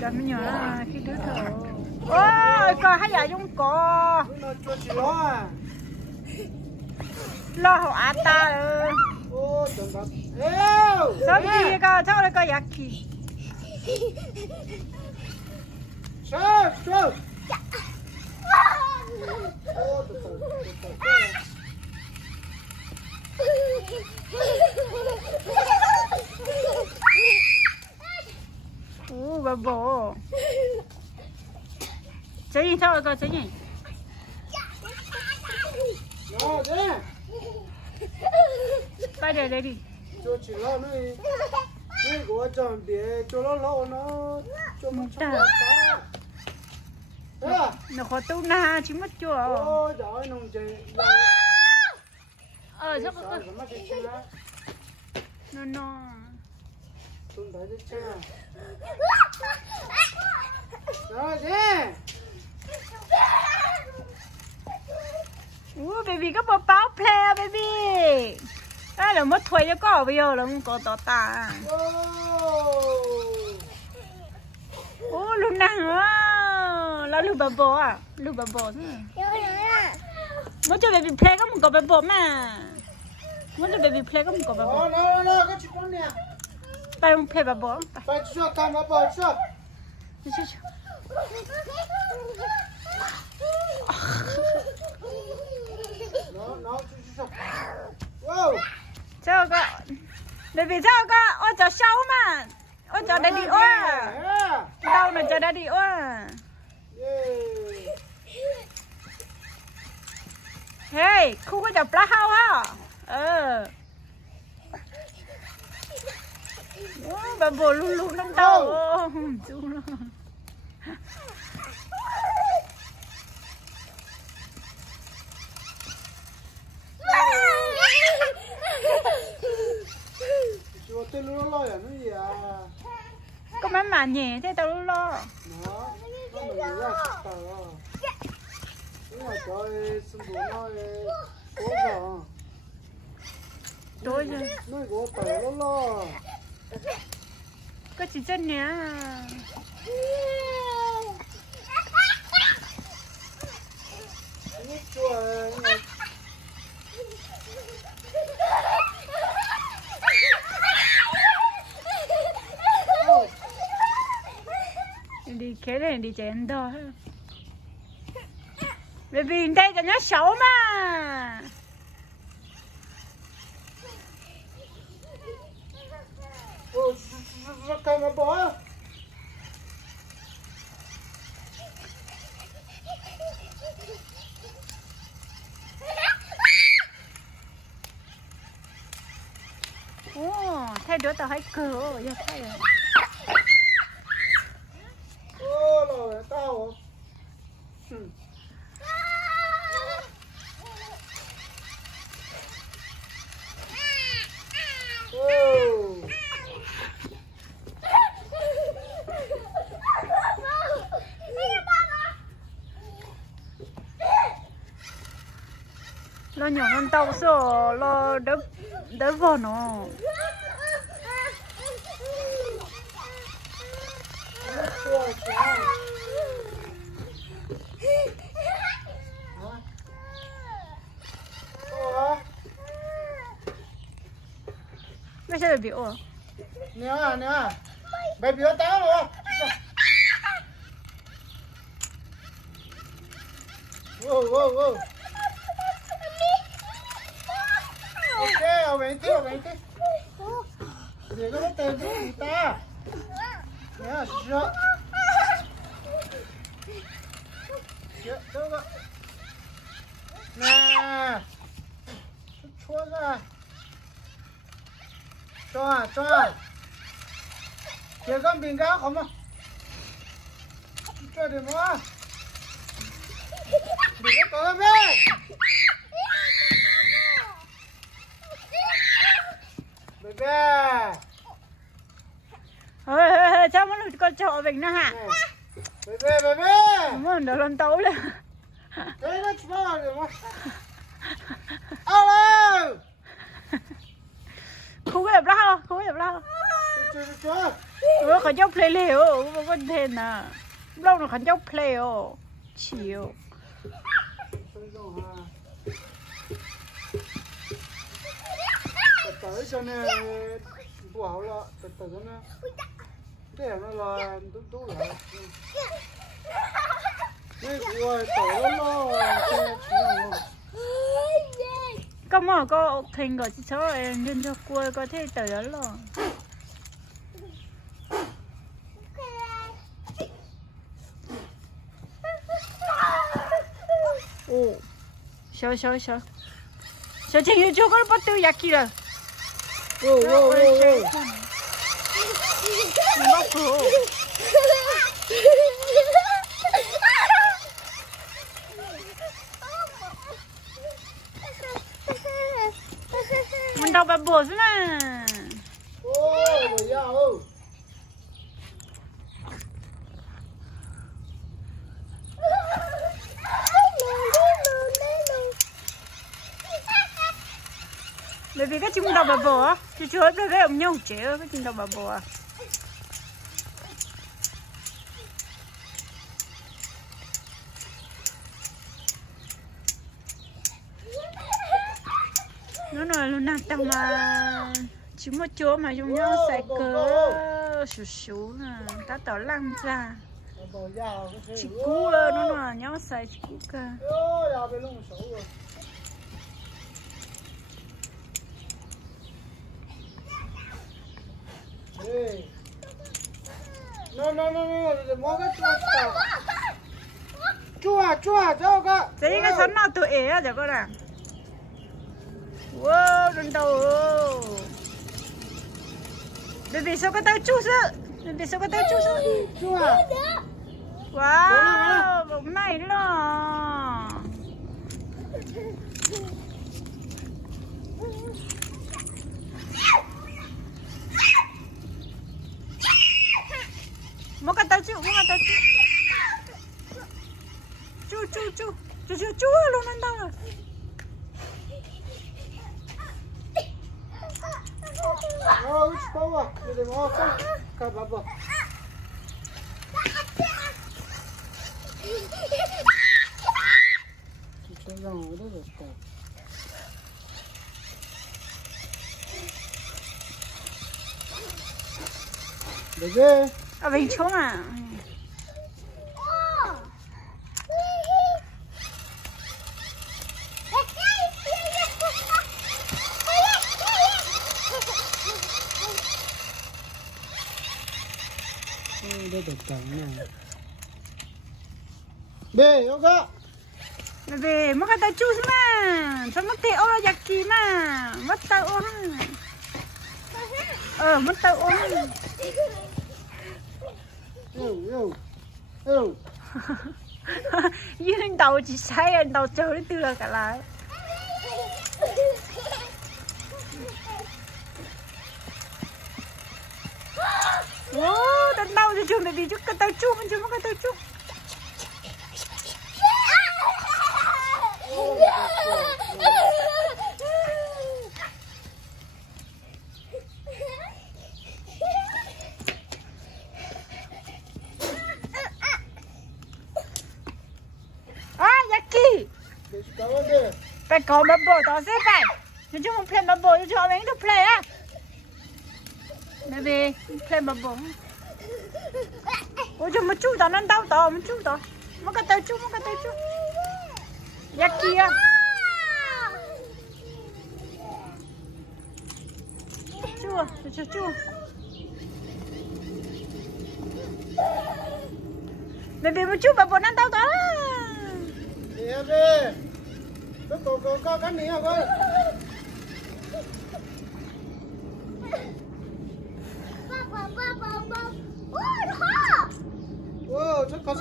Chả mới nhỏ là khi đứa thở. Ôi, coi hay là dung cò. Lo hậu á ta rồi. Sao gì cơ, sao lại coi giặc kì. Sao, sao. Bà bố. Chế gì sao lại coi chế gì? Nó thế. Bay để đây đi. Cho chị lo nơi của chồng bia cho nó lâu nó cho một chút nó khó tu na chứ mất chưa. Ôi trời nông chị. Sao có nó Tôi thấy cái cha. Rồi thế. Baby có bộ báo play baby. Đây là mất thuê cho có bây giờ là không có tỏ ta. Luôn năng á. Là lưu bà bố à? Lưu bà bố thôi. Mất cho baby play có một có bà bố mà. Mất cho baby play có một có bà bố. Nó có chị con nè. Bay một play bà bố. Bay chưa cầm bà bố chưa? Nó chưa. Wow. Sao có baby sao có ôi cho sâu mà ôi cho đây đi ôi đâu là cho đây đi ôi hey khu có chọc lá hao ha bà bồ luôn luôn trong đầu chú nó Tôi lo à nó gì à? có mấy mà nhẹ thế tao lo. Nó mình ra tờ. Đúng rồi trời, xin bố nói cố giờ. Tôi chứ. Nói của tờ lo. Có chỉ chân nhé. Nước chua. Đi kế này đi chén đó baby đây cho nó xấu mà Cầm mà bỏ thay đứa tao hay cửa giờ thay rồi rồi tao lo nhỏ hơn tao sợ lo đỡ vò nóไม่ใช่แบบอ๋อ nè baby ơi tao rồi wow ok ở bên kia để có tên gì ta nè sợ đâu nè chua ra cho giờ con bình cá không mà cho đi mua đừng có có bé bébé sao mà con chó mình nó hả bébé muốn nó lần tấu lên thế nó chua rồi mà alo khó dốc play liều không có thế nè lâu nó khó dốc play ô chiều tới cho nên bảo là từ từ nó thế nó là tú lại đây rồi tới nó có mà có thành gọi cho em nên cho cua có thể tới đó rồi 오, 쉬어. 저 지금 저걸 bắt 약기라. 오. mình đâu bà bố mà. 오, 야, 오. Bởi vì cái chim đầu bà bò á, chứ chưa cái ông nhau chế cái chim đầu bà bò à. Nó nói luôn nè, tao mà chỉ một chỗ mà dùng nhau xài cỡ xù nè, ta tỏ lăng ra. Chỉ cú nó nói nhau xài chỉ cú cả. No, mua cái chua, cho cái. Thế cái sắn nào tụi ế à, chả có nào. Wow, đừng đầu. Baby, sao cái tay chú sợ? Baby, sao cái tay chú sợ? Chua. Wow, bóng này nữa. Mua cái tay chú. Chú luôn anh ta rồi. Uç baba, dedim kalk baba. Çocuğun orada da işte. Bebe. À mình xuống à. Đây được cẳng này. Bê, yoga. Bebe, mất cái tay chú mà. Sao mất tay ô là giặc gì mà. Mất tay ô ha. Mất tay ô ha. Yêu. Dương đầu chỉ sai anh đầu chơi đến từ cả lại. Wow, đánh đau cho chuồng để đi chút cái tay chú mình chưa mất cái tay chú. Phải có bắp bò đó sẽ phải. Chứ chứ một play bắp bò cho mình được play á. Baby, play bắp bò. Ôi trời một chút đó nó đau to một chút đó. Một cái tay chú. Yaki á. Chua. Baby một chút bắp bò nó đau to. Baby. Có cái này không ơi? Wow, rất có.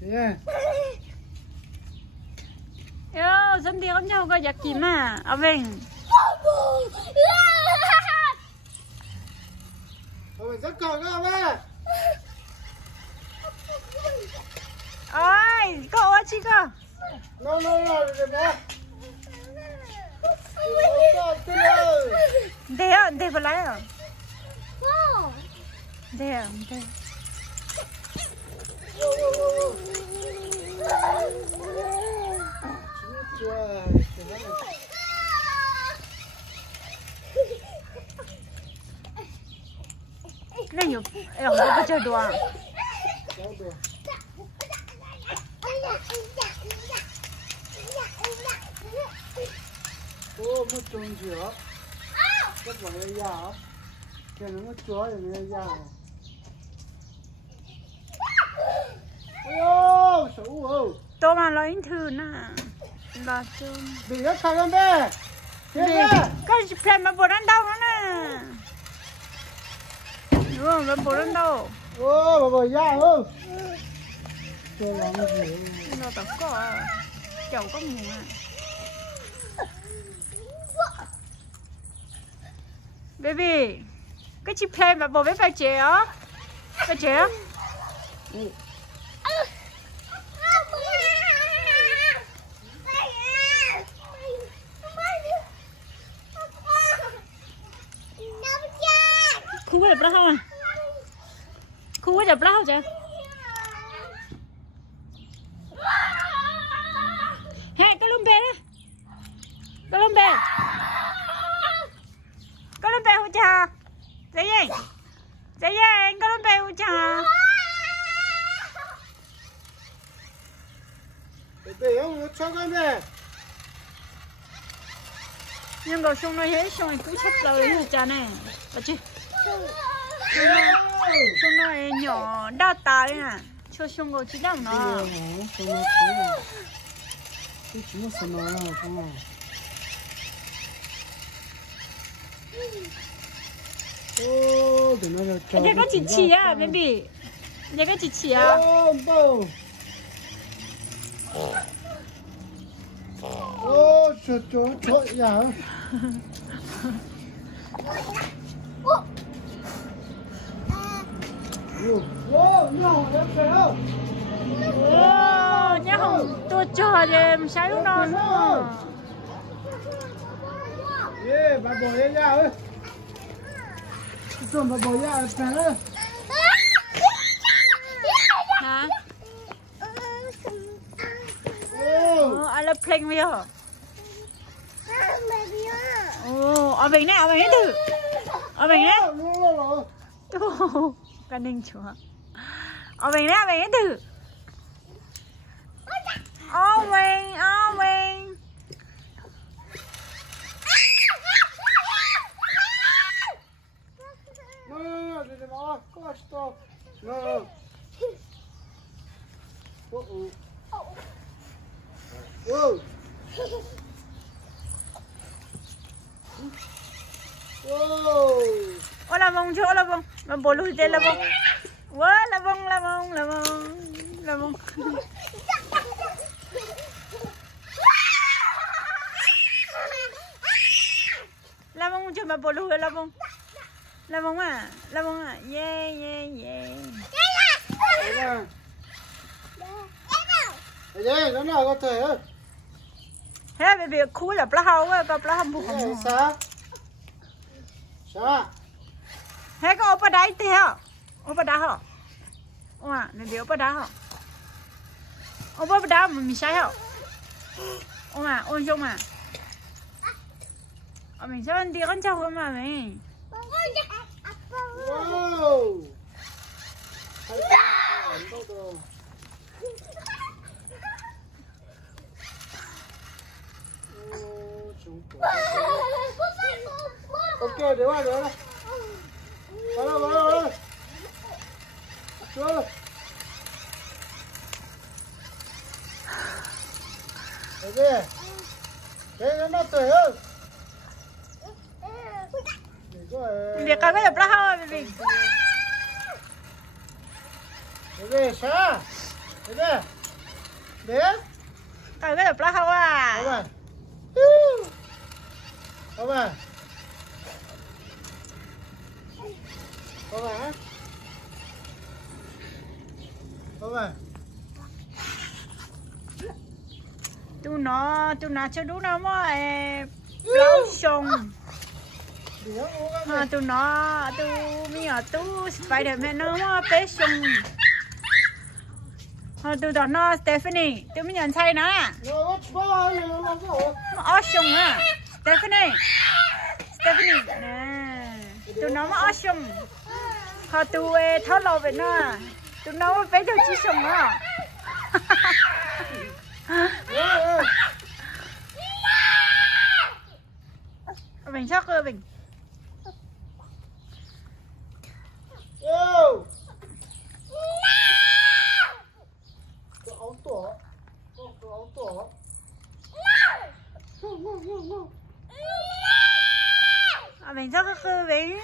Kìa. dẫn đi con nhau có giặc gì mà ở bên mình rất cần đó ba. ôi cậu á chị cơ No, để bố. để vào lại rồi để cái này không có chơi đùa ô mất trông chữa rất là gây già cái nó mất chó thì gây già ô xấu tôi mà nói thư nè là chung bị rất khăn em bé cái gì phải mà bố ăn đâu nữa đúng không mà bố ăn đâu ô bà già ơi chơi làm gì nó tao có chậu có mùa baby cái chip play mà bố biết phải chế á phải chế á không có đẹp đâu à không có đẹp đâu chứ hey cái lông bè đó cái lông bè hụt chà dậy cái lông bè hụt chà để không cho con về nhưng mà xong nó hết xong rồi cứ chấp lời hụt chà này bà chứ xong nó nhỏ đau ta đấy nè cho xong rồi chỉ đau nó cái chúng nó xem nó không ô để nó ra cái có chỉ à baby cái có chỉ à ô chỗ nhà ô nhỏ em phải không ô nhá không tôi chờ em sáng lúc đó nữa bà bò lên ra ơi bà bò ra phải ơi hả anh là playing với hả ở bên này thử ở bên này cái ninh chúa ở bên này thử ô mình no. ô là bông chỗ là bông mà bố lùi tên là bông quá là bông là bông cho mà bố lùi là bông à yeah Vậy nó nào có thể ơi. Thế là việc khu là plá hông á, có plá hông phụ không? Sao? Thế có ốp đá thế hả? Ốp đá hả? Ủa, này bị ốp đá hả? Ốp đá mà mình sai hả? Ôi chung mà. Mình sẽ đi con cháu không mà mình. Wow. Ok, để qua nữa. Vào đây. Chưa. Đây. Cái nó tới hơn. Việc cái là plá hông mình. Đây, sao? Đây. Cái là plá hao à. Bye bye. Bye bye. Bye bye. Tụi nó cho đứa nó mà lâu xong. Tụi nó bây giờ tụi Spiderman nó mà bé xong. Tụi nó Stephanie, tụi mình nhận sai nó. Awesome à, Stephanie nè, tụi nó mà awesome. Tụi tháo lò về nó, tụi nó bé được chỉ xong à. Mình chắc cơ mình. Mình chắc cơ mình.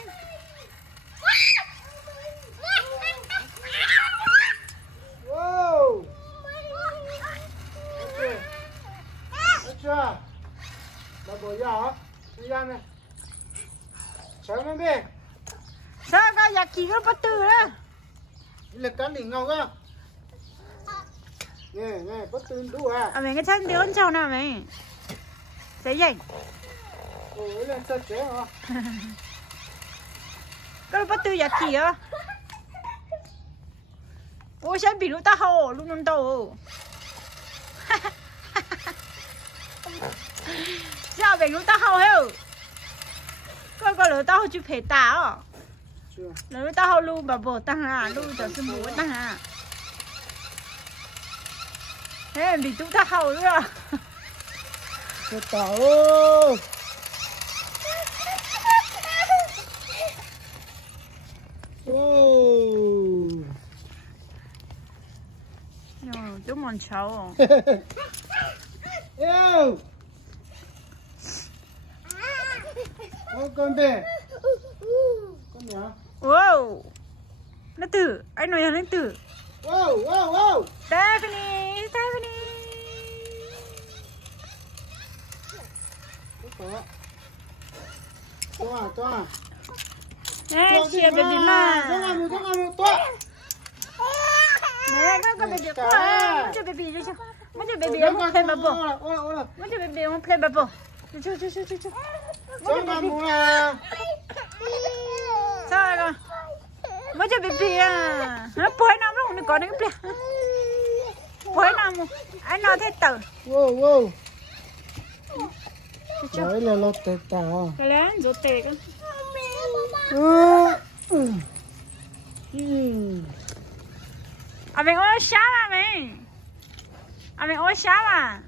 Wow. Chưa? Bà bỏ ra hả? Đi ra này. Sao mà biết? Sao cái giặc kỳ nó bắt tư đó. Đi là cắn đỉnh ngầu á. Nè, bắt tư đủ à? Mình cái chân đứa cháu nào mày. Sẽ dành. Ủa, lên sao chế hả? Cái bắt tư giặc kỳ á. Ôi sao bị lúc ta hầu lúc nông đầu. Sao bị lúc ta hầu heo. Có lỡ ta hầu chụp hệ tả à. Lỡ ta hầu luôn bà bồ tăng à. Luôn cho sư bố tăng à. Thế bị lúc ta hầu nữa à. Hệ tả ơi. Chú mòn cháu. Yêu. Con bé. Con nhỏ. Wow. Nó tử, anh nói nó tử. Wow. Stephanie. Toa. Nè, chia baby mà. Con toa. Nè, con baby quá. Cho baby đi chứ. Muốn cho baby không play bubble. Muốn cho baby không play bubble. Chú. Con làm mù là. Sao con? Muốn cho baby à? Nó bơi nào lúc mình có đến cái play. Bơi nào mù. Anh nói thế tử. Wow. Đấy là lọt tệ tao. Cái lớn rốt tệ con. Mình ôi sao à mình? Mình ôi sao à?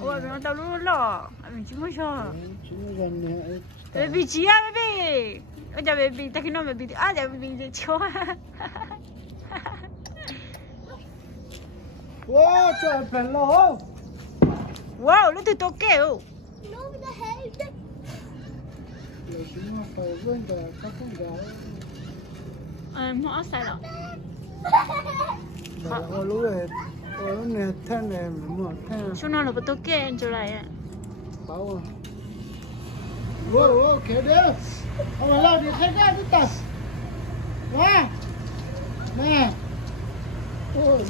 Ôi mình tao luôn lọ. Mình chỉ muốn cho. Baby chí à baby. Ôi giờ baby ta khi nào baby à giờ baby để cho. Wow, trời bền lỗ. Wow, nó từ to kêu. Mua sai rồi. Ôi lũ này, ôi này thân này mua thân. Chúng nó là bắt to kêu anh trở lại. Bảo à. Wow, kệ đấy. Ông là đi thay ra đi ta. Wow. Nè. Ôi.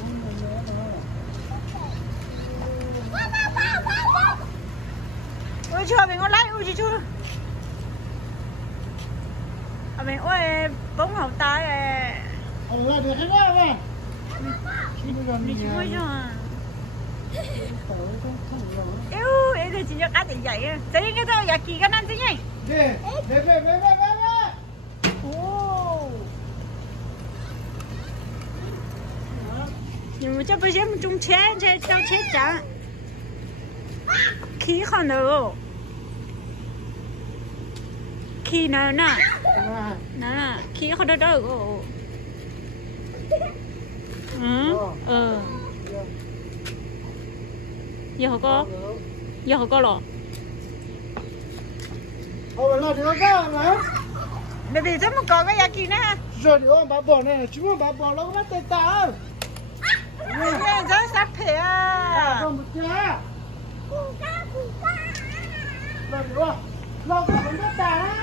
Ôi chưa mình có lái ôi chú. Mình ôi bóng hậu tay. Ông là đi thay ra mà. Đi chú ơi cho. Yêu, em thì chỉ cho cá tiền vậy á. Thế cái đó giờ kỳ cái năng chứ nhỉ? Về. Nhưng mà cho bây giờ mình trông chế cho chế chẳng. Khí không được. Khí nào nè. Nè, khí không được đâu. Giờ có lọ. Ông là đi đâu mà? Baby chắc mà có cái gì nè. Rồi đi ông bà bỏ này, chúng bà bỏ nó bắt tay ta. nghe rất sắp thế à. Không một chưa. Lần nữa. Lo có khẩn tất cả.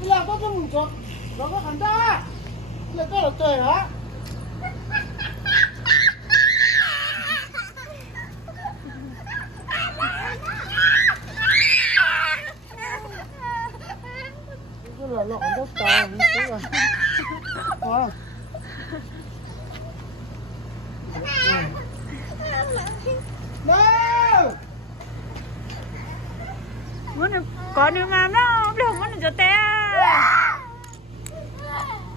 Bây giờ có mừng chụp. Lo có khẩn tất. Bây giờ có trời hả? Cái là lộn đất tàu như thế rồi. Đó. No! Muốn có nước mà nó được muốn cho té.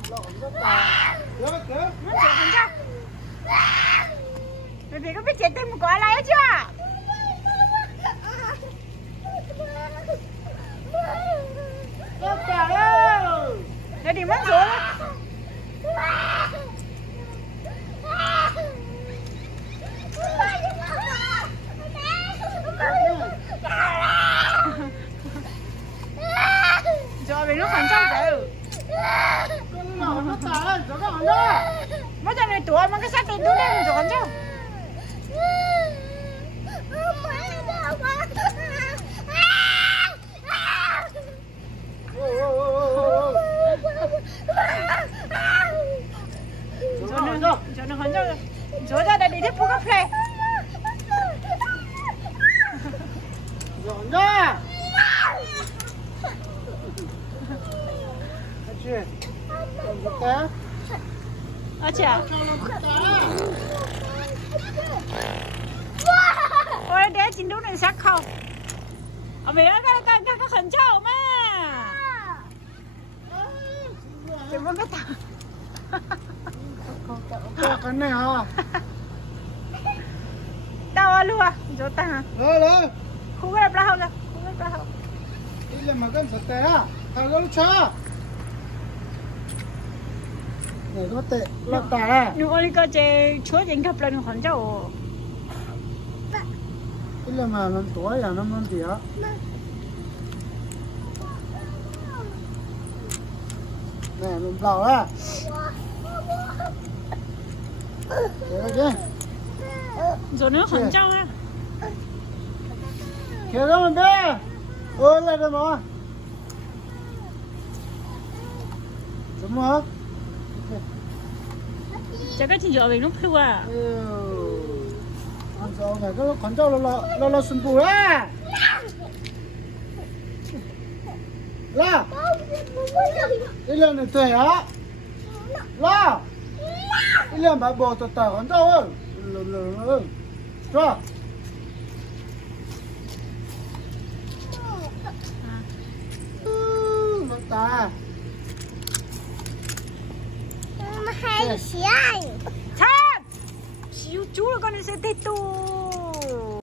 Lộn đất tàu. Được, được. Muốn cho con chắc. Vì có biết chết tim của ai lại chưa? Đất tàu đâu? Để đi mất rồi. Rồi mình nó còn trong rồi. Con lộn đất tàu lên, cho các bạn đó. Mấy giờ này tuổi mà cái xác tiền tôi đem rồi còn chứ. Cho nó còn cho. Rồi ra đây đi tiếp cà phê. Dọn ra. Chuyện. Còn một té. Chà. Ôi để chín đứa này sắc không? Mẹ cái khẩn trâu mà. Đừng có cái thằng. Cái này hả? Đâu luôn à? Chỗ ta hả? Đó. Khu cái đập ra khu cái đập ra. Đi làm mà cái sạch té à? Thằng nó cho. Này có tệ, lọt tà à? Nhưng ôi cái chế chúa dính gặp lần khẩn trâu. Đi làm mà lần tuổi là nó làm gì á? Nè, mình bảo á. Để đây chứ. Rồi nó khẩn trâu ha. Kìa đó mình bé. Ôi lại đây mà. Đúng không? Chắc cái chuyện mình lúc lưu à. Ăn rau này cái con trâu lo sùn bù á. La. Đi lên này tuổi hả? La. Đi lên bà bò tạt con trâu ơi. Cho. Nó ta. Hay xí anh. Thật. Chú là con này sẽ tê tu.